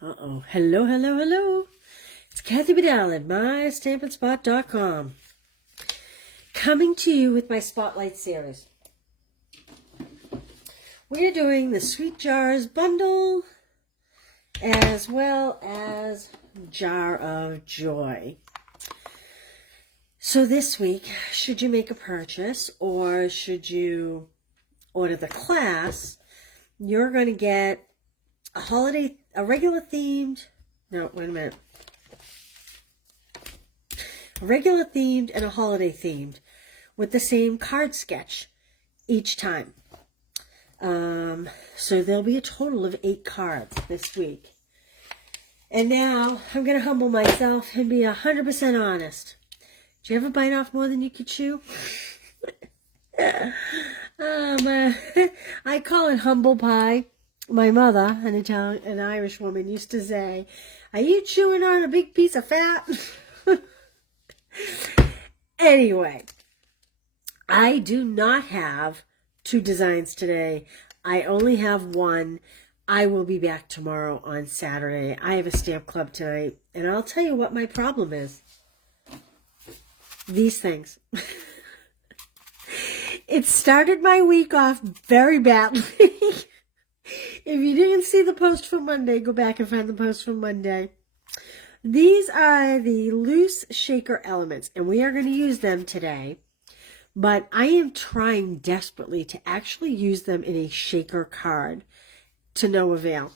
Uh-oh. Hello, hello, hello. It's Kathy Bedell at MyStampandSpot.com. Coming to you with my Spotlight series. We're doing the Sweet Jars bundle as well as Jar of Joy. So this week, should you make a purchase or should you order the class, you're going to get a regular themed and a holiday themed with the same card sketch each time. So there'll be a total of 8 cards this week. And now I'm going to humble myself and be 100% honest. Did you ever bite off more than you could chew? I call it humble pie. My mother, an Irish woman, used to say, "Are you chewing on a big piece of fat?" Anyway, I do not have 2 designs today. I only have one. I will be back tomorrow on Saturday. I have a stamp club tonight, and I'll tell you what my problem is. These things. It started my week off very badly. If you didn't see the post from Monday, go back and find the post from Monday. These are the loose shaker elements, and we are going to use them today. But I am trying desperately to actually use them in a shaker card to no avail.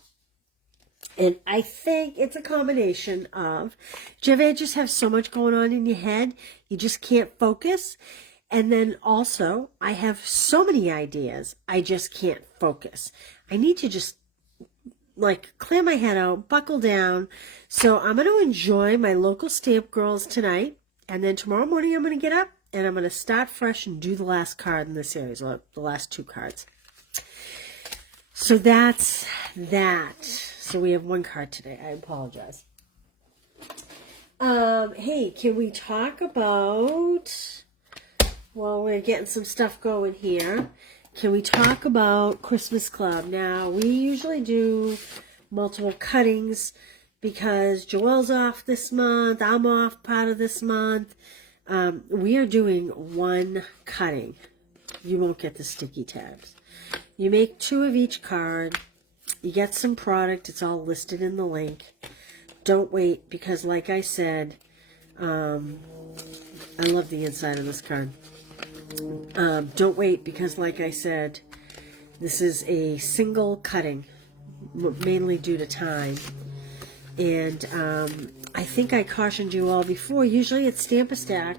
And I think it's a combination of, do you ever just have so much going on in your head, you just can't focus? And then also, I have so many ideas, I just can't focus. I need to just, clear my head out, buckle down. So I'm going to enjoy my local stamp girls tonight. And then tomorrow morning, I'm going to get up and I'm going to start fresh and do the last card in the series, or the last 2 cards. So that's that. So we have 1 card today. I apologize. Hey, can we talk about... Well, we're getting some stuff going here. Can we talk about Christmas Club? Now, we usually do multiple cuttings because Joelle's off this month. I'm off part of this month. We are doing 1 cutting. You won't get the sticky tabs. You make 2 of each card. You get some product. It's all listed in the link. Don't wait because, like I said, I love the inside of this card. Don't wait because, like I said, this is a single cutting, mainly due to time. And I think I cautioned you all before. Usually at Stamp-A-Stack,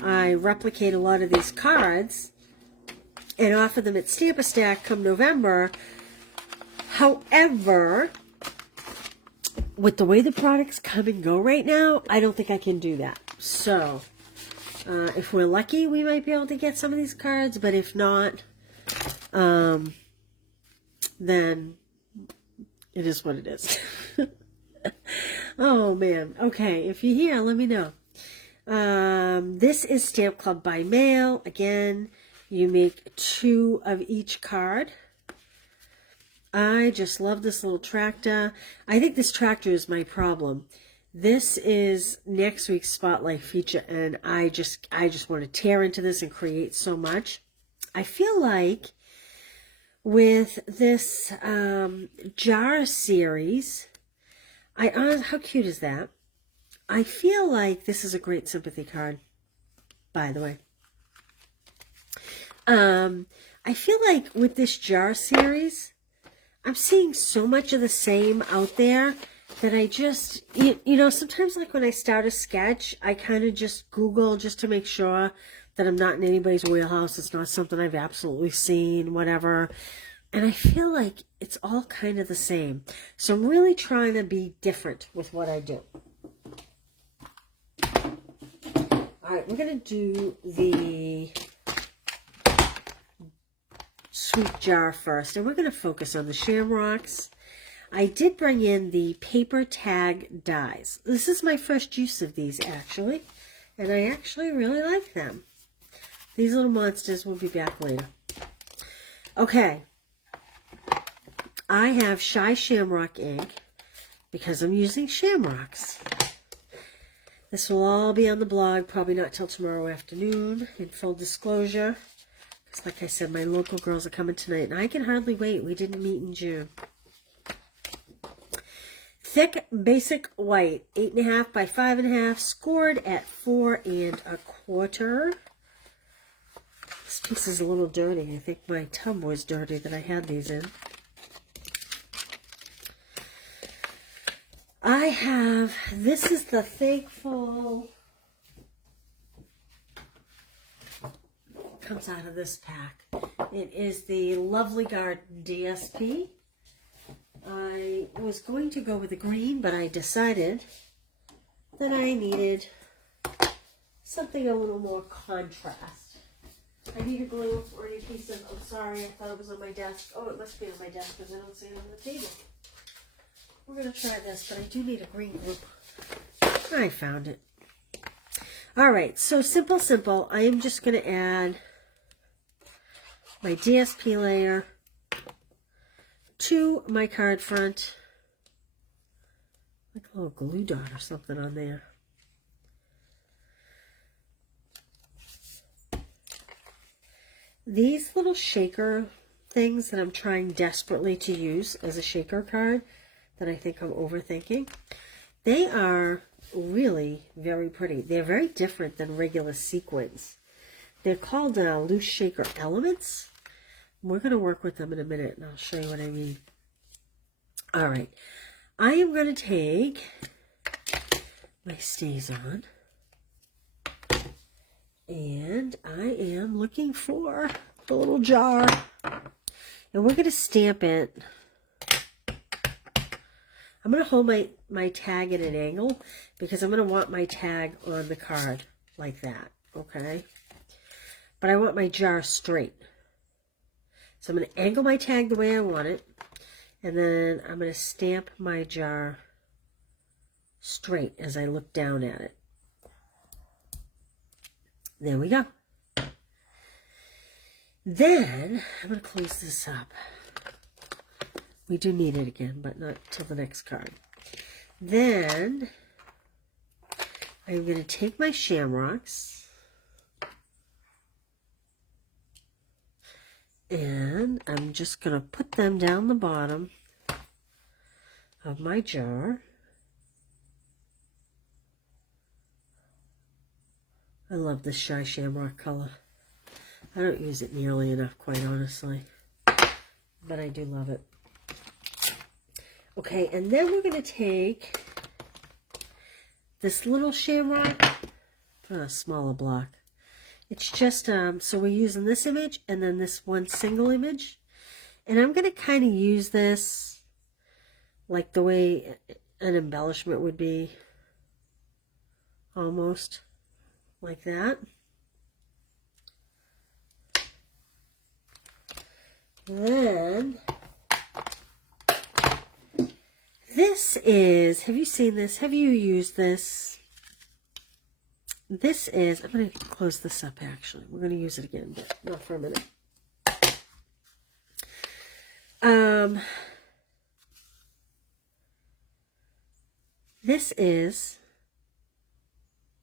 I replicate a lot of these cards and offer them at Stamp-A-Stack come November. However, with the way the products come and go right now, I don't think I can do that. So... if we're lucky, we might be able to get some of these cards, but if not, then it is what it is. Oh, man. Okay, if you're here, let me know. This is Stamp Club by mail. Again, you make 2 of each card. I just love this little tractor. I think this tractor is my problem. This is next week's Spotlight feature, and I just want to tear into this and create so much. I feel like with this jar series, how cute is that? I feel like this is a great sympathy card, by the way. I feel like with this jar series, I'm seeing so much of the same out there that I just, sometimes like when I start a sketch, I kind of just Google just to make sure that I'm not in anybody's wheelhouse. It's not something I've absolutely seen, whatever. And I feel like it's all kind of the same. So I'm really trying to be different with what I do. All right, we're going to do the sweet jar first. And we're going to focus on the shamrocks. I did bring in the paper tag dies. This is my first use of these, actually. And I actually really like them. These little monsters will be back later. Okay. I have Shy Shamrock ink. because I'm using shamrocks. This will all be on the blog, probably not till tomorrow afternoon, in full disclosure. Because like I said, my local girls are coming tonight, and I can hardly wait. We didn't meet in June. Thick Basic White, 8.5 by 5.5, scored at 4 1/4. This piece is a little dirty. I think my tub was dirty that I had these in. This is the Thankful, comes out of this pack. It is the Lovely Garden DSP. I was going to go with the green, but I decided that I needed something a little more contrast. I need a glue or any piece of, I'm sorry, I thought it was on my desk. Oh, it must be on my desk because I don't see it on the table. We're going to try this, but I do need a green glue. I found it. All right, so simple. I am just going to add my DSP layer to my card front, like a little glue dot or something on there. These little shaker things that I'm trying desperately to use as a shaker card that I think I'm overthinking, they are really very pretty. They're very different than regular sequins. They're called loose shaker elements. We're going to work with them in a minute, and I'll show you what I mean. All right. I am going to take my StazOn, and I am looking for the little jar, and we're going to stamp it. I'm going to hold my tag at an angle because I'm going to want my tag on the card like that, okay? But I want my jar straight. So I'm going to angle my tag the way I want it, and then I'm going to stamp my jar straight as I look down at it. There we go. Then I'm going to close this up. We do need it again, but not till the next card. Then I'm going to take my shamrocks and I'm just going to put them down the bottom of my jar. I love this Shy Shamrock color. I don't use it nearly enough, quite honestly, but I do love it. Okay, and then we're going to take this little shamrock, a smaller block. It's just, so we're using this image and then this one single image. And I'm going to kind of use this like the way an embellishment would be. Almost like that. Then this is, have you seen this? Have you used this? This is, I'm going to close this up actually. We're going to use it again, but not for a minute. This is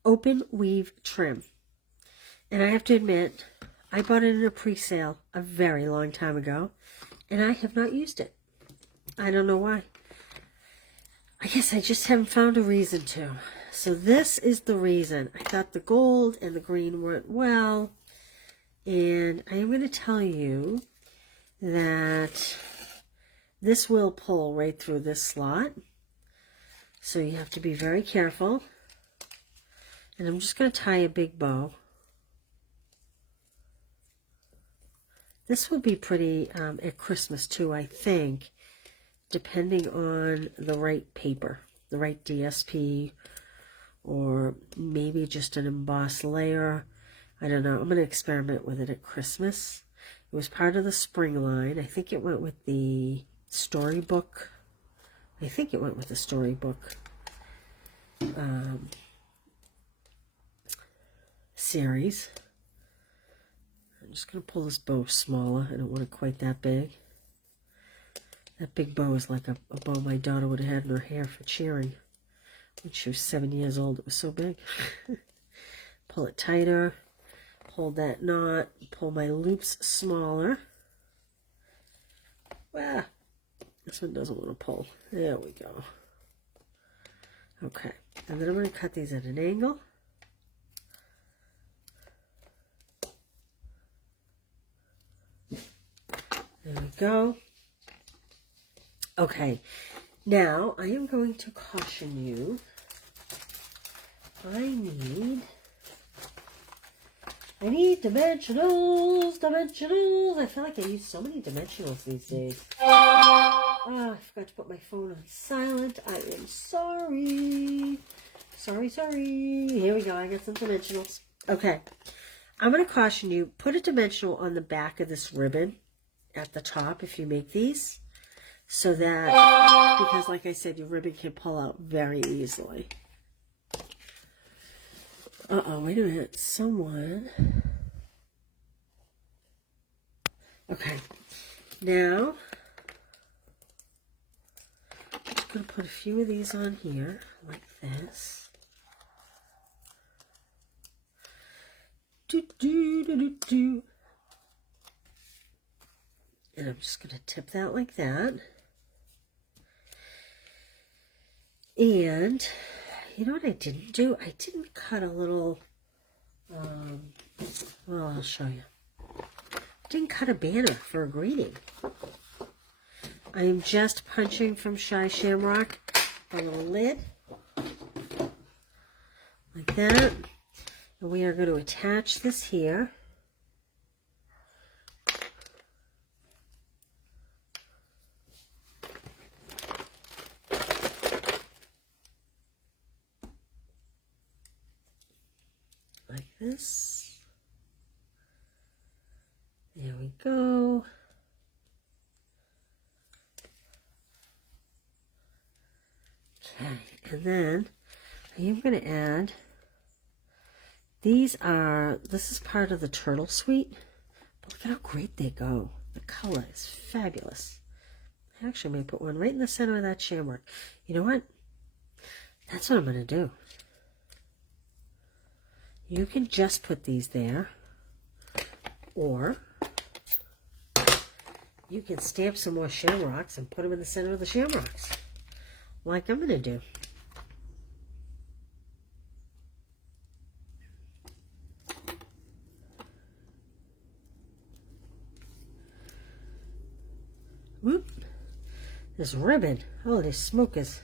Open Weave Trim. And I have to admit, I bought it in a pre-sale a very long time ago, and I have not used it. I don't know why. I guess I just haven't found a reason to. So this is the reason. I thought the gold and the green went well. And I am going to tell you that this will pull right through this slot. So you have to be very careful. And I'm just going to tie a big bow. This will be pretty at Christmas too, I think, depending on the right paper, the right DSP, or maybe just an embossed layer. I don't know. I'm going to experiment with it at Christmas. It was part of the spring line. I think it went with the storybook. Series. I'm just going to pull this bow smaller. I don't want it quite that big. That big bow is like a bow my daughter would have had in her hair for cheering. When she was 7 years old, it was so big. Pull it tighter. Hold that knot. Pull my loops smaller. Well, this one doesn't want to pull. There we go. Okay, and then I'm going to cut these at an angle. There we go. Okay, now I am going to caution you. I need dimensionals, dimensionals. I feel like I use so many dimensionals these days. Oh, I forgot to put my phone on silent. I am sorry. Sorry. Here we go. I got some dimensionals. Okay. I'm going to caution you, put a dimensional on the back of this ribbon at the top if you make these. So that, because like I said, your ribbon can pull out very easily. Uh-oh, wait a minute. Someone. Okay. Now, I'm just going to put a few of these on here, like this. And I'm just going to tip that like that. And you know what I didn't do? I didn't cut a little, well, I'll show you. I didn't cut a banner for a greeting. I am just punching from Shy Shamrock a little lid, like that. And we are going to attach this here. Like this. There we go. Okay, and then I am going to add, this is part of the turtle suite, but look at how great they go. The color is fabulous. I actually may put one right in the center of that shamrock. You know what? That's what I'm going to do. You can just put these there, or you can stamp some more shamrocks and put them in the center of the shamrocks, like I'm going to do. Whoop. This ribbon, holy smokers.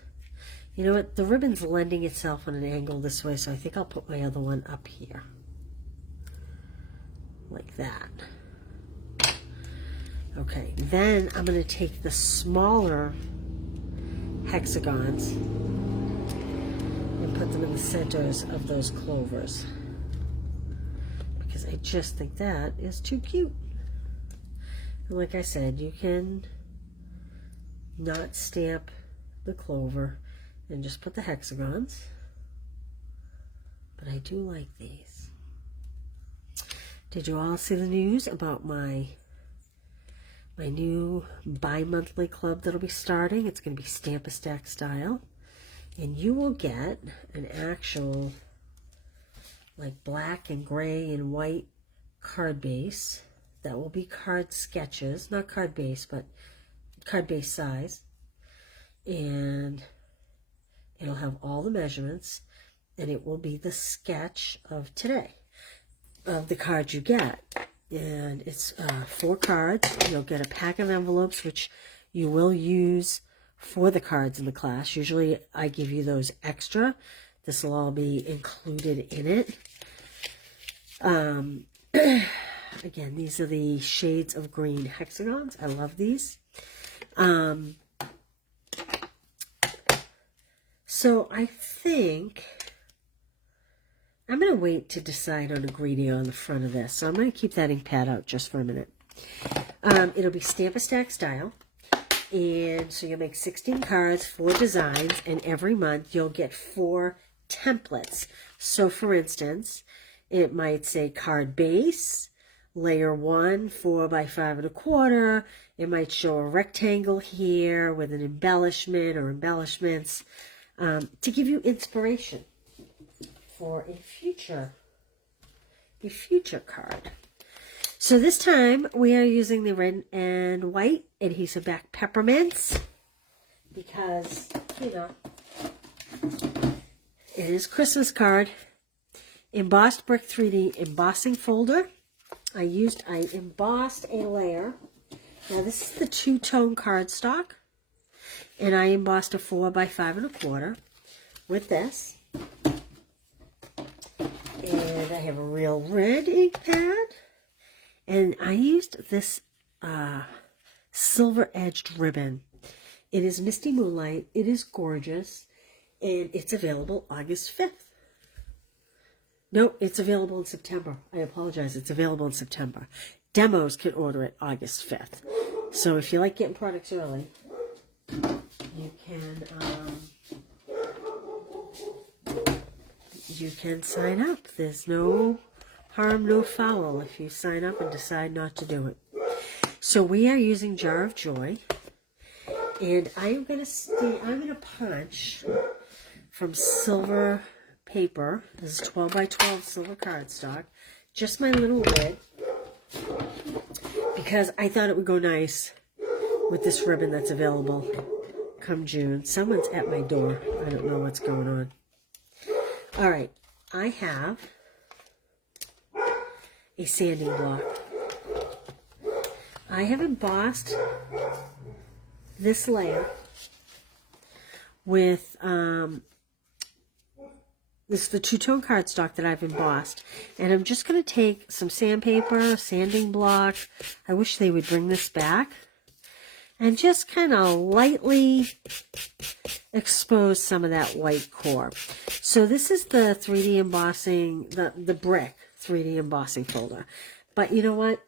You know what, the ribbon's lending itself on an angle this way, so I think I'll put my other one up here. Like that. Okay, then I'm going to take the smaller hexagons and put them in the centers of those clovers. Because I just think that is too cute. And like I said, you can not stamp the clover and just put the hexagons, but I do like these. Did you all see the news about my new bi-monthly club that'll be starting? It's going to be Stamp-A-Stack style, and you will get an actual like black and gray and white card base that will be card sketches, not card base, but card base size, and it'll have all the measurements, and it will be the sketch of today, of the cards you get. And it's 4 cards. You'll get a pack of envelopes, which you will use for the cards in the class. Usually I give you those extra. This will all be included in it. Again, these are the shades of green hexagons. I love these. So I think I'm going to wait to decide on a greeting on the front of this. So I'm going to keep that ink pad out just for a minute. It'll be Stamp-A-Stack style. And so you'll make 16 cards, 4 designs, and every month you'll get 4 templates. So for instance, it might say card base, layer 1, 4 by 5 1/4. It might show a rectangle here with an embellishment or embellishments to give you inspiration for a future card. So this time we are using the red and white adhesive back peppermints because, you know, it is Christmas card. Embossed brick 3D embossing folder. I embossed a layer. Now this is the two-tone cardstock, and I embossed a 4 by 5 1/4 with this. And I have a real red ink pad. And I used this silver-edged ribbon. It is Misty Moonlight. It is gorgeous. And it's available August 5th. No, it's available in September. I apologize. It's available in September. Demos can order it August 5th. So if you like getting products early, you can sign up. There's no harm, no foul if you sign up and decide not to do it. So we are using Jar of Joy, and I'm gonna punch from silver paper. This is 12 by 12 silver cardstock, just my little lid, because I thought it would go nice with this ribbon that's available come June. Someone's at my door. I don't know what's going on. All right, I have a sanding block. I have embossed this layer with this is the two-tone cardstock that I've embossed, and I'm just going to take some sandpaper, sanding block. I wish they would bring this back, and just kind of lightly expose some of that white core. So this is the 3D embossing, the brick 3D embossing folder. But you know what?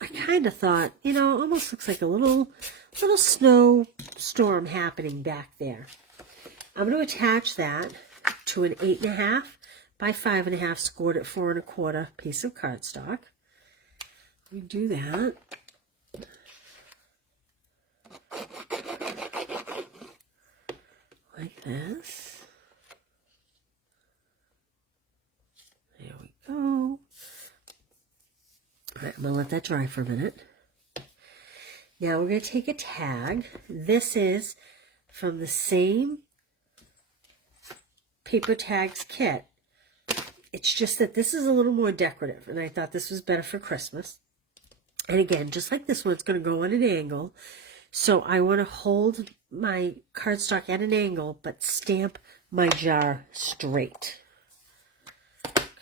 I kind of thought, you know, it almost looks like a little snowstorm happening back there. I'm going to attach that to an 8.5 by 5.5 scored at 4 1/4 piece of cardstock. We do that. Like this. There we go. All right, I'm going to let that dry for a minute. Now we're going to take a tag. This is from the same paper tags kit. It's just that this is a little more decorative, and I thought this was better for Christmas. And again, just like this one, it's going to go on an angle. So I want to hold my cardstock at an angle, but stamp my jar straight.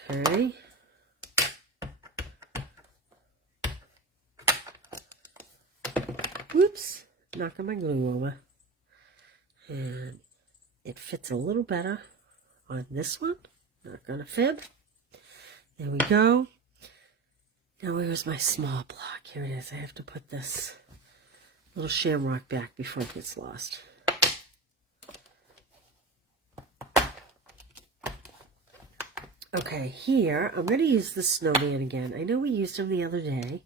Okay. Whoops, knocking my glue over. And it fits a little better on this one. Not gonna fib. There we go. Now where's my small block? Here it is. I have to put this little shamrock back before it gets lost. Okay, here I'm going to use the snowman again. I know we used him the other day.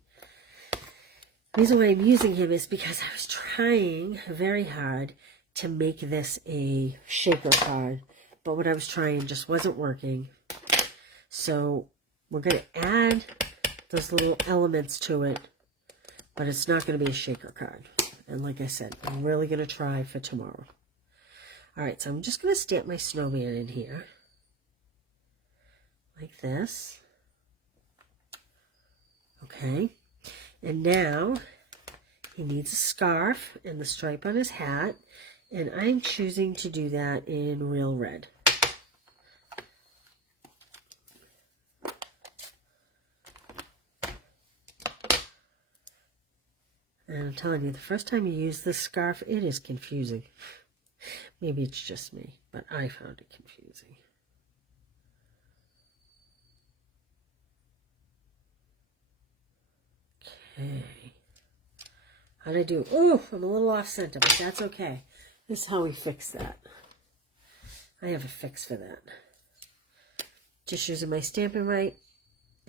The reason why I'm using him is because I was trying very hard to make this a shaker card, but what I was trying just wasn't working. So we're going to add those little elements to it, but it's not going to be a shaker card. And like I said, I'm really going to try for tomorrow. All right, so I'm just going to stamp my snowman in here. Like this. Okay. And now he needs a scarf and the stripe on his hat. And I'm choosing to do that in real red. And I'm telling you, the first time you use this scarf, it is confusing. Maybe it's just me, but I found it confusing. Okay. How'd I do? Oh, I'm a little off center, but that's okay. This is how we fix that. I have a fix for that. Just using my Stampin' Right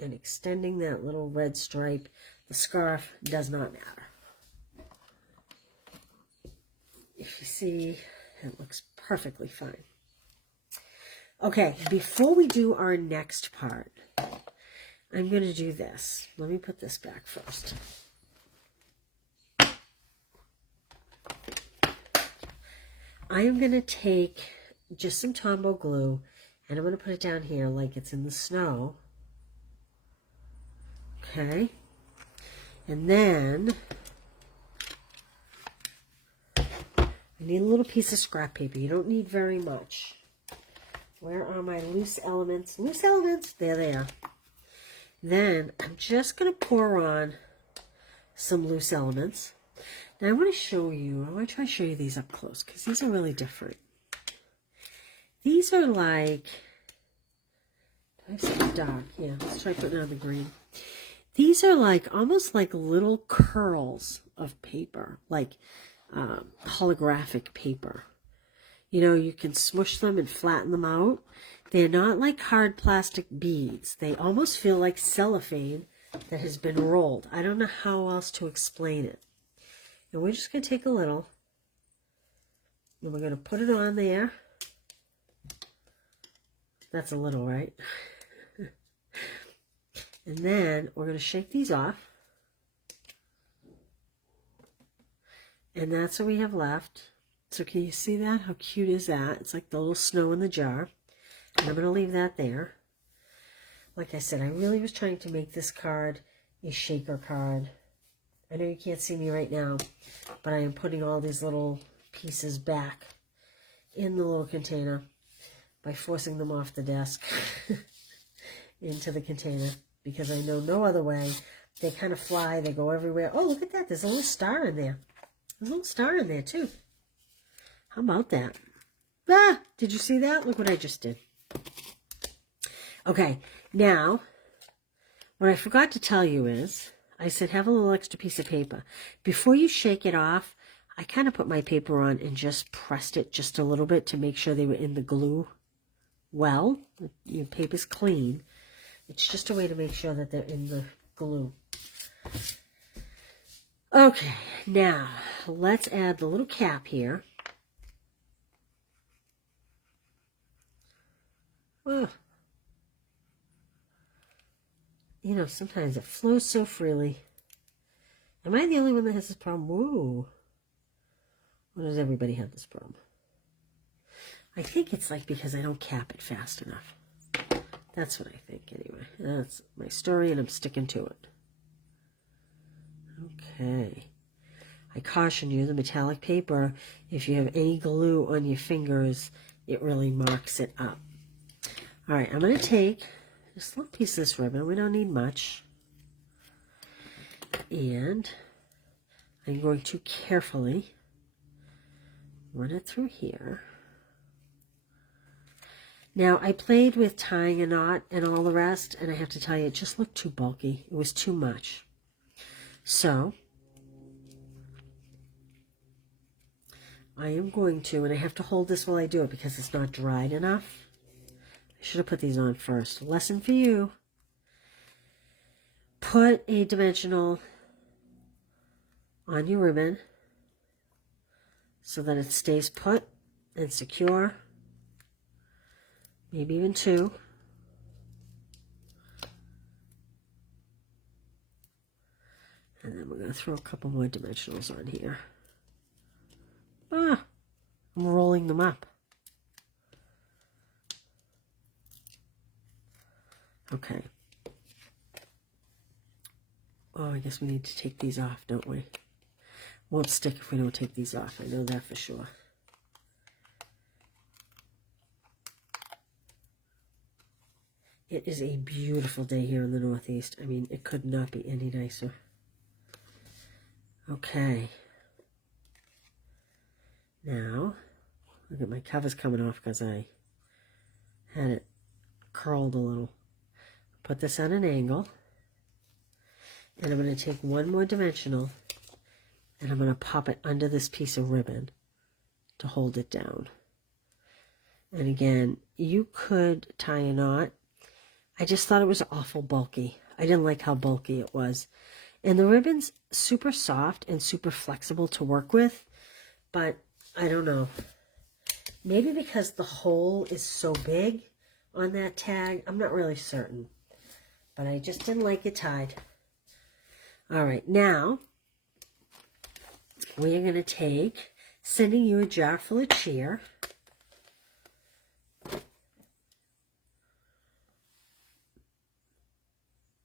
and extending that little red stripe. The scarf does not matter. If you see, it looks perfectly fine. Okay, before we do our next part, I'm going to do this. Let me put this back first. I am going to take just some Tombow glue, and I'm going to put it down here like it's in the snow. Okay. And then I need a little piece of scrap paper. You don't need very much. Where are my loose elements? Loose elements. There they are. Then I'm just going to pour on some loose elements. Now I want to show you, I want to try to show you these up close because these are really different. These are like, I see the dark. Yeah, let's try putting on the green. These are like, almost like little curls of paper, like holographic paper. You know, you can smush them and flatten them out. They're not like hard plastic beads. They almost feel like cellophane that has been rolled. I don't know how else to explain it. And we're just going to take a little, and we're going to put it on there. That's a little, right? And then we're going to shake these off. And that's what we have left. So can you see that? How cute is that? It's like the little snow in the jar. And I'm going to leave that there. Like I said, I really was trying to make this card a shaker card. I know you can't see me right now, but I am putting all these little pieces back in the little container by forcing them off the desk into the container, because I know no other way. They kind of fly. They go everywhere. Oh, look at that. There's a little star in there. There's a little star in there, too. How about that? Ah, did you see that? Look what I just did. Okay, now, what I forgot to tell you is, I said have a little extra piece of paper. Before you shake it off, I kind of put my paper on and just pressed it just a little bit to make sure they were in the glue well. Your paper's clean. It's just a way to make sure that they're in the glue. Okay, now, let's add the little cap here. Oh. You know, sometimes it flows so freely. Am I the only one that has this problem? Whoa. Or does everybody have this problem? I think it's like because I don't cap it fast enough. That's what I think anyway. That's my story and I'm sticking to it. Okay. I caution you, the metallic paper, if you have any glue on your fingers, it really marks it up. All right, I'm going to take just a little piece of this ribbon. We don't need much. And I'm going to carefully run it through here. Now, I played with tying a knot and all the rest, and I have to tell you, it just looked too bulky. It was too much. So, I am going to, and I have to hold this while I do it because it's not dried enough. I should have put these on first. Lesson for you. Put a dimensional on your ribbon so that it stays put and secure. Maybe even two. And then we're going to throw a couple more dimensionals on here. Ah, I'm rolling them up. Okay. Oh, I guess we need to take these off, don't we? Won't stick if we don't take these off. I know that for sure. It is a beautiful day here in the Northeast. I mean, it could not be any nicer. Okay. Now, look at my cover's coming off because I had it curled a little. Put this on an angle. And I'm going to take one more dimensional and I'm going to pop it under this piece of ribbon to hold it down. And again, you could tie a knot. I just thought it was awful bulky. I didn't like how bulky it was. And the ribbon's super soft and super flexible to work with, but I don't know. Maybe because the hole is so big on that tag, I'm not really certain. But I just didn't like it tied. All right, now we are going to take Sending You a Jar Full of Cheer.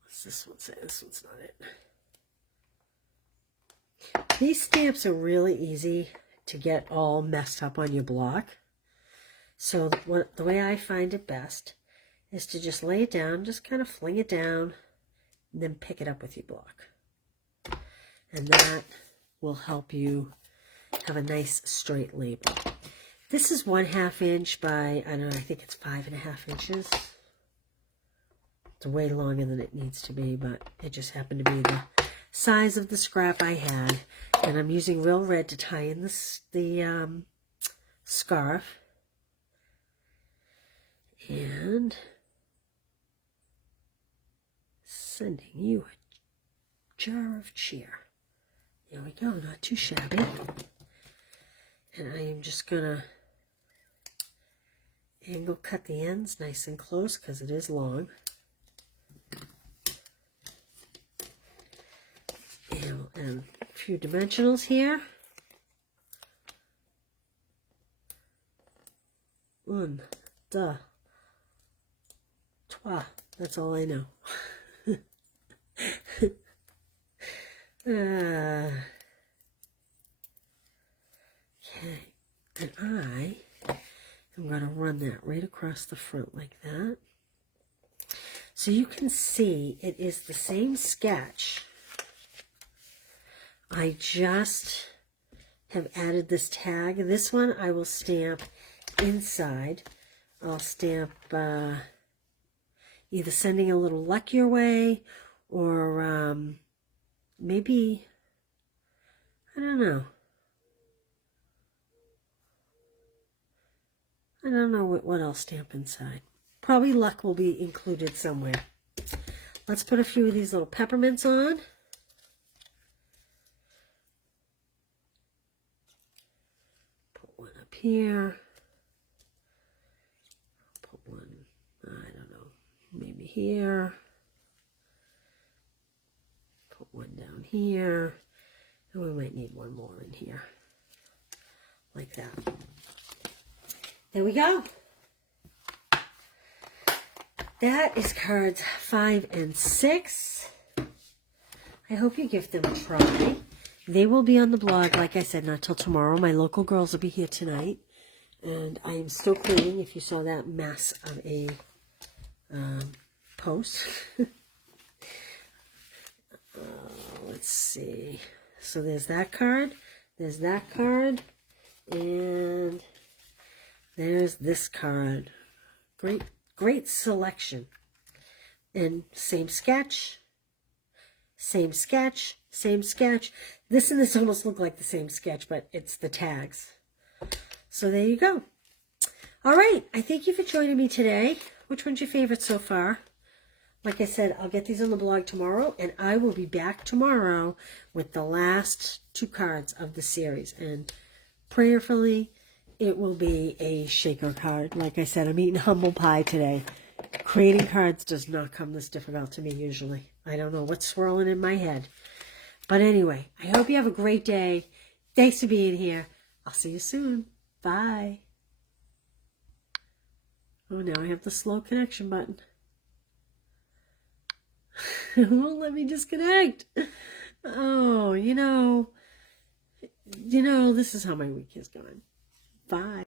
What's this one say? This one's not it. These stamps are really easy to get all messed up on your block. So the way I find it best is to just lay it down, just kind of fling it down, and then pick it up with your block. And that will help you have a nice straight label. This is 1/2 inch by, I don't know, I think it's 5.5 inches. It's way longer than it needs to be, but it just happened to be the size of the scrap I had. And I'm using real red to tie in the scarf. And Sending You a Jar of Cheer. There we go, not too shabby. And I am just gonna angle cut the ends nice and close because it is long. And a few dimensionals here. 1, 2, 3. That's all I know. Okay, and I am going to run that right across the front like that. So you can see it is the same sketch. I just have added this tag. This one I will stamp inside. I'll stamp either Sending a Little Luck Your Way, or maybe, I don't know. I don't know what I'll stamp inside. Probably luck will be included somewhere. Let's put a few of these little peppermints on. Put one up here. Put one, I don't know, maybe here. Put one down here. And we might need one more in here. Like that. There we go. That is cards 5 and 6. I hope you give them a try. They will be on the blog, like I said, not till tomorrow. My local girls will be here tonight. And I am still cleaning, if you saw that mess of a post. Let's see. So there's that card. There's that card. And there's this card. Great selection. And same sketch. Same sketch. Same sketch. This and this almost look like the same sketch, but it's the tags. So there you go. All right. I thank you for joining me today. Which one's your favorite so far? Like I said, I'll get these on the blog tomorrow, and I will be back tomorrow with the last 2 cards of the series. And prayerfully, it will be a shaker card. Like I said, I'm eating humble pie today. Creating cards does not come this difficult to me usually. I don't know what's swirling in my head. But anyway, I hope you have a great day. Thanks for being here. I'll see you soon. Bye. Oh, now I have the slow connection button. It won't let me disconnect. Oh, you know, this is how my week is going. Bye.